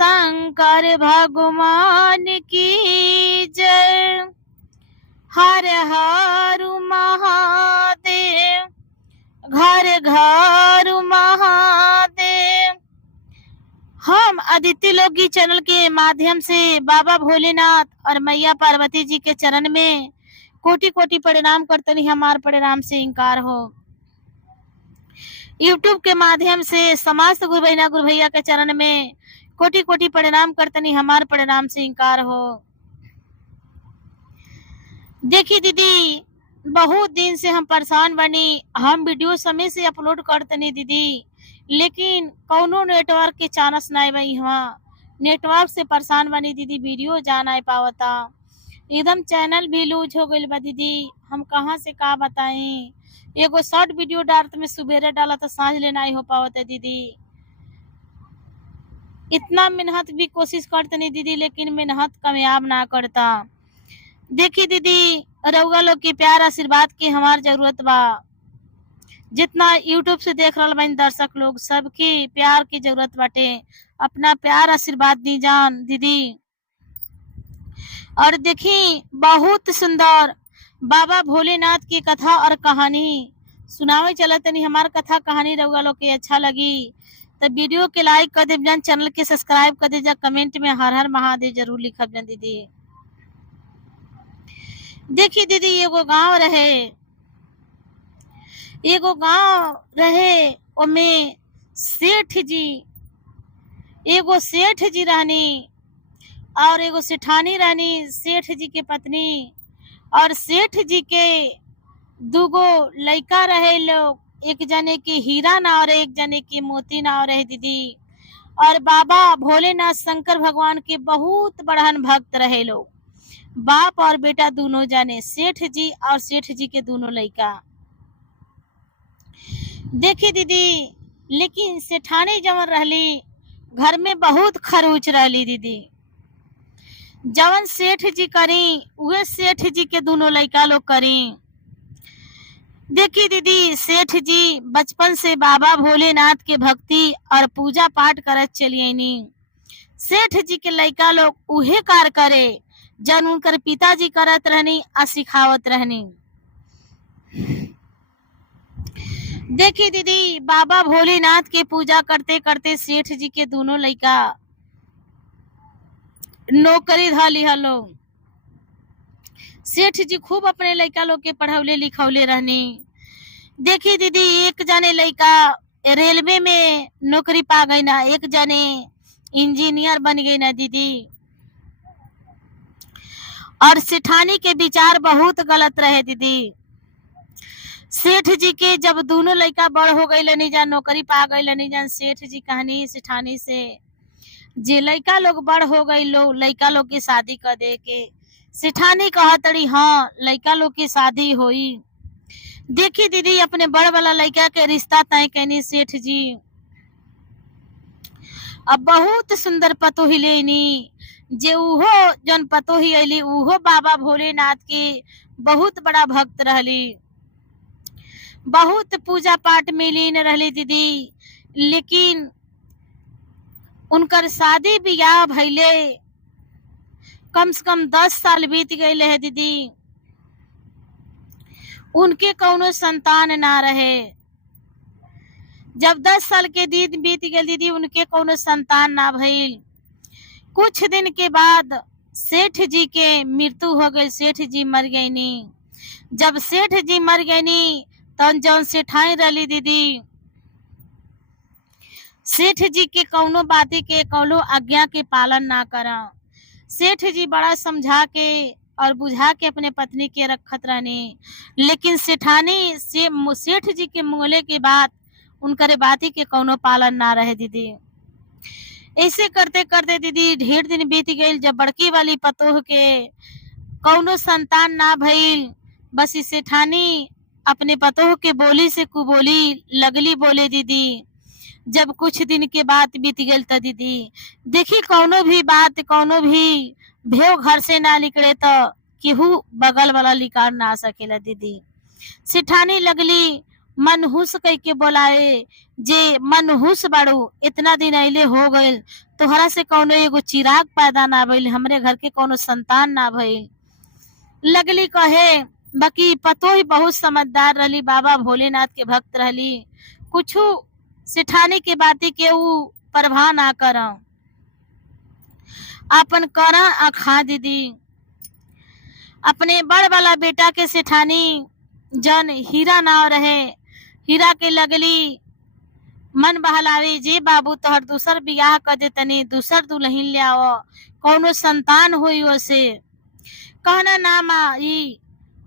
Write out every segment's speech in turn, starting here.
शंकर भगवान की जय। हर हर महादेव, घर घर महादेव। हम अदिति लोगी चैनल के माध्यम से बाबा भोलेनाथ और मैया पार्वती जी के चरण में कोटि कोटि प्रणाम करतनी। हमार प्रणाम से इनकार हो। यूट्यूब के माध्यम से समस्त गुरु बहिना गुरु भैया के चरण में कोटि कोटि प्रणाम करतनी। हमार प्रणाम से इनकार हो। देखी दीदी, बहुत दिन से हम परेशान बनी। हम वीडियो समय से अपलोड करतनी दीदी, लेकिन कौनो नेटवर्क के चांस नहीं बई। वहाँ नेटवर्क से परेशान बनी दीदी, वीडियो जा नहीं पावता। एकदम चैनल भी लूज हो गई बा दीदी। हम कहाँ से का बताएं। एगो शॉर्ट वीडियो डालत में सुबेरे डाला तो सांझ ले नहीं हो पावता दीदी। इतना मेहनत भी कोशिश करतनी दीदी, लेकिन मेहनत कामयाब ना करता। देखी दीदी, रउआ लोग के प्यार आशीर्वाद की हमार जरूरत बा। जितना यूट्यूब से देख रहा बा दर्शक लोग, सबकी प्यार की जरूरत बाटे। अपना प्यार आशीर्वाद दी जान दीदी। और देखी, बहुत सुंदर बाबा भोलेनाथ की कथा और कहानी सुनावे चलत नहीं। हमार कथा कहानी रउआ लोग के अच्छा लगी तो वीडियो के लाइक कर देव जान, चैनल के सब्सक्राइब कर दे जा, कमेंट में हर हर महादेव जरूर लिखब जान दीदी। देखी दीदी, एगो गांव रहे ओमे सेठ जी रहनी और एगो सेठानी रहनी। सेठ जी के पत्नी और सेठ जी के दूगो लड़का रहे लोग। एक जने के हीरा ना और एक जने के मोती ना रहे दीदी। और बाबा भोलेनाथ शंकर भगवान के बहुत बड़हन भक्त रहे लोग। बाप और बेटा दोनों जाने, सेठ जी और सेठ जी के दोनों लड़का। देखी दीदी, लेकिन सेठानी जवन रहली घर में बहुत खरूच रहली दीदी। जवन सेठ जी करी उहे सेठ जी के दोनों लड़का लोग करी। देखी दीदी, सेठ जी बचपन से बाबा भोलेनाथ के भक्ति और पूजा पाठ करत चलिए। सेठ जी के लड़का लोग उहे कार्य करे जन उनकर पिताजी करत रहनी और सिखावत रहनी। देखी दीदी, बाबा भोलेनाथ के पूजा करते करते सेठ जी के दोनों लड़का नौकरी धाली हलो। सेठ जी खूब अपने लड़का लोग के पढ़ौले लिखौले रहनी। देखी दीदी, एक जने लड़का रेलवे में नौकरी पा गई ना, एक जने इंजीनियर बन गई ना दीदी। और सेठानी के विचार बहुत गलत रहे दीदी। सेठ जी के जब दोनों लड़का बड़ हो गई लनी जान, नौकरी पा गई लनी जान, सेठ जी कहनी सेठानी से जे लड़का लोग बड़ हो गई लो, लड़का लोग की शादी कर दे के। सेठानी कहतड़ी हाँ, लड़का लोग की शादी होई। देखी दीदी, अपने बड़ वाला लड़का के रिश्ता तय कैनी सेठ जी। अब बहुत सुंदर पतोही लेनी, जे उहो जन पतोही अली उहो बाबा भोलेनाथ की बहुत बड़ा भक्त रहली। बहुत पूजा पाठ में लीन रहली दीदी। लेकिन उनकर शादी बियाह भइले कम से कम 10 साल बीत गए है दीदी। उनके कौनो संतान ना रहे। जब 10 साल के दिन बीत गए दीदी, उनके कौनो संतान ना भइल। कुछ दिन के बाद सेठ जी के मृत्यु हो गई, सेठ जी मर गईनी। जब सेठ जी मर गईनी तन जौन सेठाई रहली दीदी, सेठ जी के कौनो बाती के कौनो आज्ञा के पालन ना करा। सेठ जी बड़ा समझा के और बुझा के अपने पत्नी के रखत रहनी। लेकिन सेठानी से सेठ जी के मोले के बाद उनकरे बाती के कौनो पालन ना रहे दीदी। ऐसे करते करते दीदी ढेर दिन बीत गई। जब बड़की वाली पतोह के कौनो संतान ना भइल, बस इस सेठानी अपने पतोह के बोली से कुबोली लगली बोले दीदी। जब कुछ दिन के बाद बीत गई तो दीदी देखी, कौनो भी बात कौनो भी भेव घर से ना निकले तो केहू बगल वाला लिकार ना सकेला दीदी। सेठानी लगली मनहूस कह के बोलाए, जे मनहूस बाड़ू, इतना दिन अइले हो गइल, तोहरा से कौनो एगो चिराग पैदा ना भइल, हमरे घर के कौनो संतान ना भइल। लगली कहे, बाकी पतो ही बहुत समझदार रहली, बाबा भोलेनाथ के भक्त रहली, कुछु सेठानी के बाती के ऊ परवाह ना कर, अपन कर आ खा दीदी। अपने बड़ वाला बेटा के सेठानी जन हीरा ना रहे, हीरा के लगली मन बहलावे, जे बाबू तोहर दूसर बियाह कर दे, तनी दूसर दुल्हन ले आओ, कौनो संतान होई ओसे। कहना ना माई,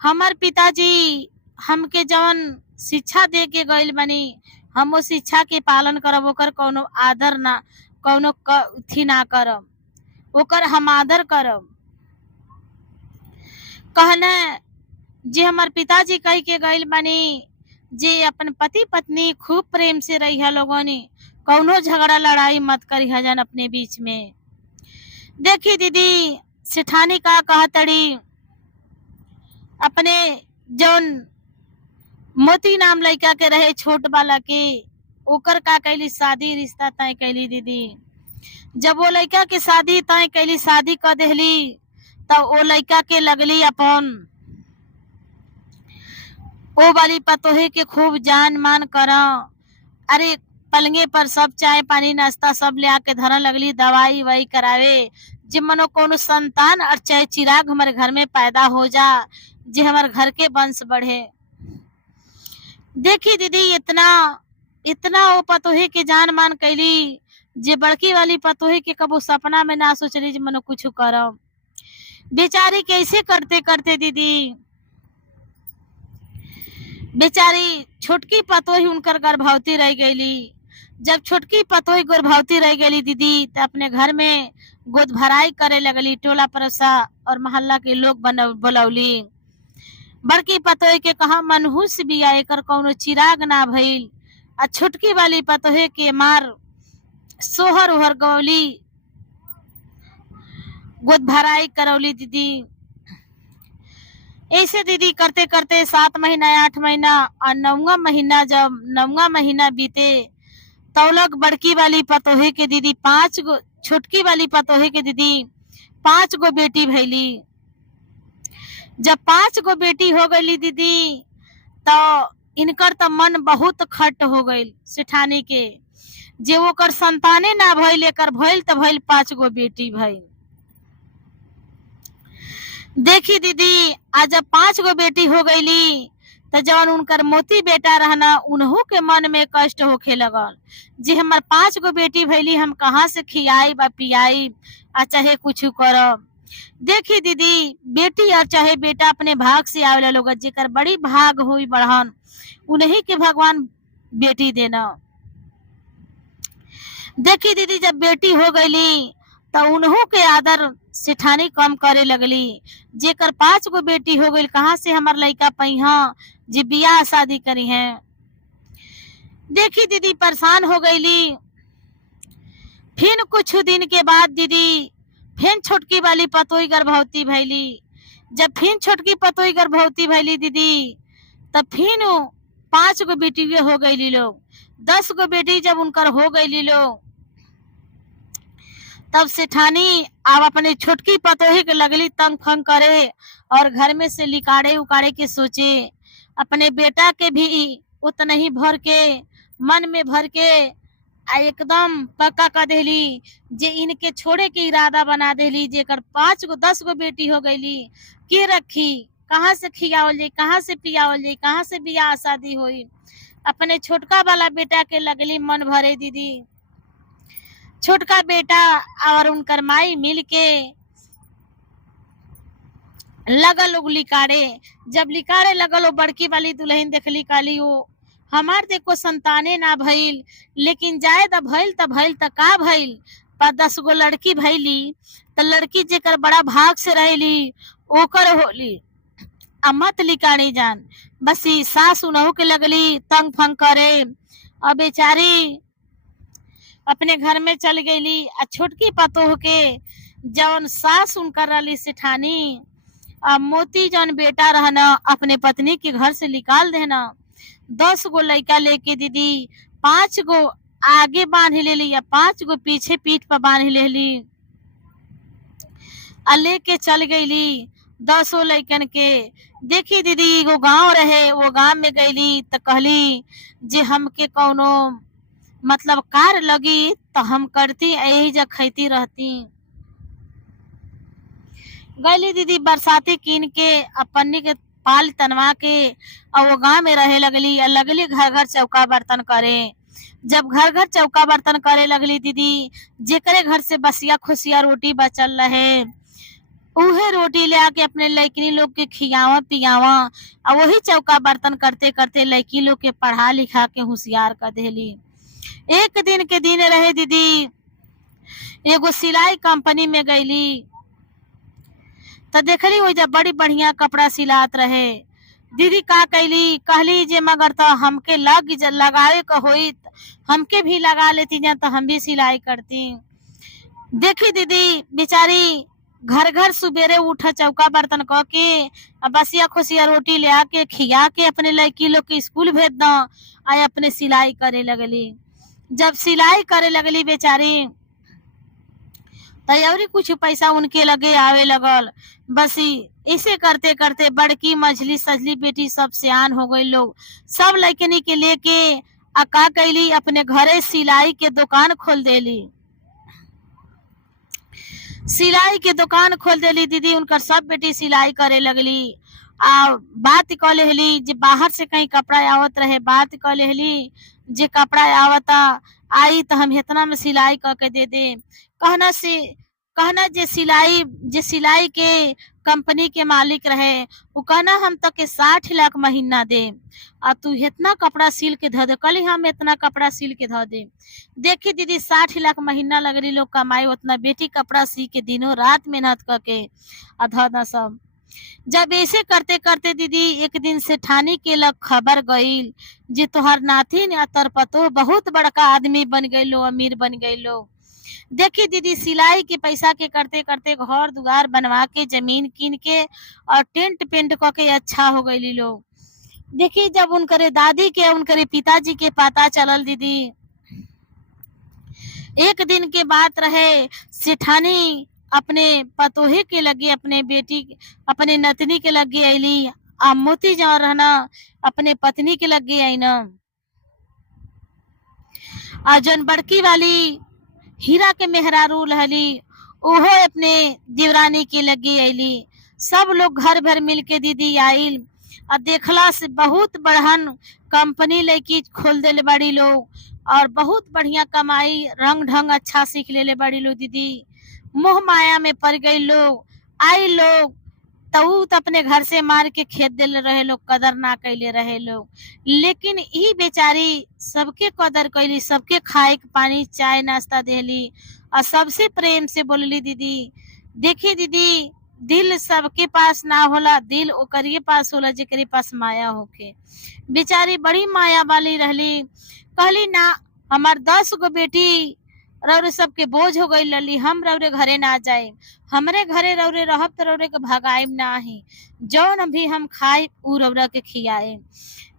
हमर पिताजी हमके जवन शिक्षा दे के गइल बनी, हम वो शिक्षा के पालन करब, ओकर कौनो आदर ना, कौनो थी ना करब, ओकर हम आदर करब। कहना जे हमर पिताजी कह के गइल बनी, जे अपन पति पत्नी खूब प्रेम से रही लोगोनी, कौनो झगड़ा लड़ाई मत करी जन अपने बीच में। देखी दीदी सेठानी का कहतड़ी, अपने जौन मोती नाम लड़का के रहे छोट वाला के, ओकर का कैली शादी रिश्ता तय कैली दीदी। जब वो लड़का के शादी तय कैली, शादी कर देली, तो वो लड़का के लगली अपन ओ वाली पतोहे के खूब जान मान कर, अरे पलंगे पर सब चाय पानी नाश्ता सब ले आके धरन लगली, दवाई वही करावे, जे मनो कोनो संतान और चाहे चिराग हमारे घर में पैदा हो जा, जे हमारे घर के वंश बढ़े। देखी दीदी इतना इतना वो पतोहे के जान मान कैली, जे बड़की वाली पतोहे के कबो सपना में ना सोचली जे मनो कुछ करब। बेचारी कैसे करते करते दीदी, बेचारी छोटकी पतोही उनकर गर्भवती रह गईली। जब छोटकी पतोही गर्भवती रह गईली दीदी, तो अपने घर में गोद भराई करे लगली, टोला पड़ोसा और मोहल्ला के लोग बुलौली। बड़की पतोही के कहा मनहूस बिया, एकर कौनो चिराग ना भइल, आ छोटकी वाली पतोहे के मार सोहर ओहर गौली, गोद भराई करौली दीदी। ऐसे दीदी करते करते 7 महीना 8 महीना और 9वां महीना, जब 9वां महीना बीते, तो लोग बड़की वाली पतोहे के दीदी 5 गो, छोटकी वाली पतोहे के दीदी 5 गो बेटी भैली। जब 5 गो बेटी हो गई दीदी, तो इनकर तो मन बहुत खट हो गई सेठानी के, जे ओकर संताने ना भइल, एकर भइल तो भइल 5 गो बेटी भइल। देखी दीदी आज जब 5 गो बेटी हो गईली, तो जवन उनकर मोती बेटा रहना, उन्हों के मन में कष्ट होखे लगल, जे हमार 5 गो बेटी भैली, हम कहाँ से खियाई बा पियाई आ चाहे कुछ करब। देखी दीदी बेटी और चाहे बेटा अपने भाग से आवेला लोग, जेकर बड़ी भाग हुई बढ़न, उन्हीं के भगवान बेटी देना। देखी दीदी जब बेटी हो गईली, तो उन्हों के आदर सेठानी कम करे लगली, जेकर 5 गो बेटी हो गई, कहाँ से हमार लड़का पहिया जे बियाह शादी करी है। देखी दीदी परेशान हो गईली। फिर कुछ दिन के बाद दीदी फिर छोटकी वाली पतोही गर्भवती भैली। जब फिर छोटकी पतोही गर्भवती भैली दीदी, तब फिर 5 गो बेटी हो गईली लोग। 10 गो बेटी जब उनकर हो गईली लोग, तब सेठानी अब अपने छोटकी पतोही के लगली तंग फंग करे, और घर में से लिकाड़े उकाड़े के सोचे, अपने बेटा के भी उतना ही भर के मन में भर के एकदम पक्का कर देली, जे इनके छोड़े के इरादा बना देली, जेकर 5 गो 10 गो बेटी हो गईली, के रखी, कहाँ से खियावल जाई, कहाँ से पियावल जाई, कहाँ से बियाह शादी होई। अपने छोटका वाला बेटा के लगली मन भरे दीदी। छोटका बेटा और उनकर माई मिल के लगल लिकाड़े। जब लिकाड़े लगल, वो बड़की वाली दुल्हन देखली, काली वो हमार देखो संताने ना भइल, लेकिन जाए द भइल त का भइल, 10 गो लड़की भइली, त लड़की जेकर बड़ा भाग से रहेली ओकर होली, आ मत लिकाड़ी जान। बस ही सास उनहु के लगली तंग फंग करे, और बेचारी अपने घर में चल गईली। आ छोटकी पतोह के जौन सास उनकर रही सेठानी, मोती जौन बेटा रहना अपने पत्नी के घर से निकाल देना। 10 गो लड़का लेके दीदी 5 गो आगे बांध लेली या 5 गो पीछे पीठ पर बांध लेली आ लेके चल गईली 10 लड़कन के। देखी दीदी एगो गांव रहे, वो गांव में गईली तो कहली जे हमके कौनो मतलब कार लगी तो हम करती यही जग खैती रहती। गईली दीदी बरसाती कीन के अपनी के पाल तनवा के और वो गांव में रहे लगली और लगली घर घर चौका बर्तन करे। जब घर घर चौका बर्तन करे लगली दीदी, जेकरे घर से बसिया खुशिया रोटी बचल रहे उहे रोटी ले आके अपने लड़की लोग के खियावा पियावा और वही चौका बर्तन करते करते लड़की लोग के पढ़ा लिखा के होशियार कर देली। एक दिन के दिन रहे दीदी, एगो सिलाई कंपनी में गईली तो देखली वही जब बड़ी बढ़िया कपड़ा सिलात रहे। दीदी का कैली, कहली जे मगर तो हमके लगावे का होई हमके भी लगा लेती जा तो हम भी सिलाई करती। देखी दीदी बेचारी घर घर सुबेरे उठा चौका बर्तन क के बसिया खुशिया रोटी ले आके खिया के अपने लड़की लोग के स्कूल भेज दो आ अपने सिलाई करे लगली। जब सिलाई करे लगली बेचारी तैयारी कुछ पैसा उनके लगे आवे लगल। बस इसे करते करते बड़की मझली सजली बेटी सब सियान हो गई लोग। सब लड़कनी के लेके का कैली अपने घरे सिलाई के दुकान खोल देली। सिलाई के दुकान खोल देली दीदी, उनकर सब बेटी सिलाई करे लगली। आ बात कह लेली जे बाहर से कहीं कपड़ा आवत रहे, बात कह लेली जे कपड़ा आवता आई तो हम इतना में सिलाई करके दे दे। कहना जे सिलाई के कंपनी के मालिक रहे वो कहना हम तो के 60 लाख महीना दे आ तू इतना कपड़ा सिल के धो दे। कली हम इतना कपड़ा सिल के धो दे। देखी दीदी 60 लाख महीना लगरी लोग कमाई, उतना बेटी कपड़ा सी के दिनों रात मेहनत करके धो सब। जब ऐसे करते करते दीदी एक दिन से ठानी के लग खबर गईल जे तोहर नाथिन या तरपतो बहुत बड़का आदमी बन गई लो, अमीर बन गई लो। देखी दीदी सिलाई के पैसा के करते करते घर दुआर बनवा के जमीन कीन के और टेंट पेंट करके अच्छा हो गई लोग। देखी जब उनकरे दादी के उनकरे पिताजी के पता चलल दीदी, एक दिन के बात रहे, सेठानी अपने पतोहे के लगे अपने बेटी अपने नतनी के लगे अली आ मोती जहाँ रहना अपने पत्नी के लगे आई न। आ जन बड़की वाली हीरा के मेहरारू रहली ओहो अपने देवरानी के लगे अली। सब लोग घर भर मिल के दीदी आइल और देखला से बहुत बढ़न कंपनी लेके खोल देले बड़ी लोग और बहुत बढ़िया कमाई रंग ढंग अच्छा सीख लेले बड़ी लोग दीदी। मोह माया में पड़ गई लोग, आई लोग तो अपने घर से मार के खेत दिले रहे लोग, कदर ना कैले रहे लोग। लेकिन ई बेचारी सबके कदर कैली, सबके खाए के पानी चाय नाश्ता देली और सबसे प्रेम से बोलली दीदी। देखी दीदी दिल सबके पास ना होला, दिल ओकरे पास होला जेकरे पास माया होके। बेचारी बड़ी माया वाली रहली। कहली ना हमार 10 गो बेटी रौरे सबके बोझ हो गई लली, हम रौरे घरे ना जाए, हमरे घरे रौरे रहब तो रौरे के भगाइब ना ही, जौन भी हम खाए उ रौरा के खियाए,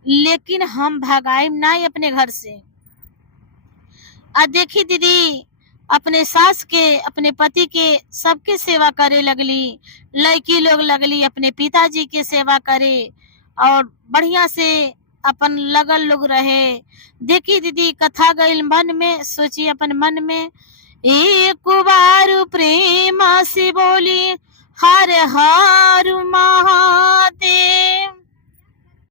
लेकिन हम भगाइब ना अपने घर से। आ देखी दीदी अपने सास के अपने पति के सबके सेवा करे लगली। लड़की लोग लगली अपने पिताजी के सेवा करे और बढ़िया से अपन लगल लोग रहे। देखी दीदी कथा गईल मन में, सोची अपन मन में, एक बार प्रेम से बोली हर हर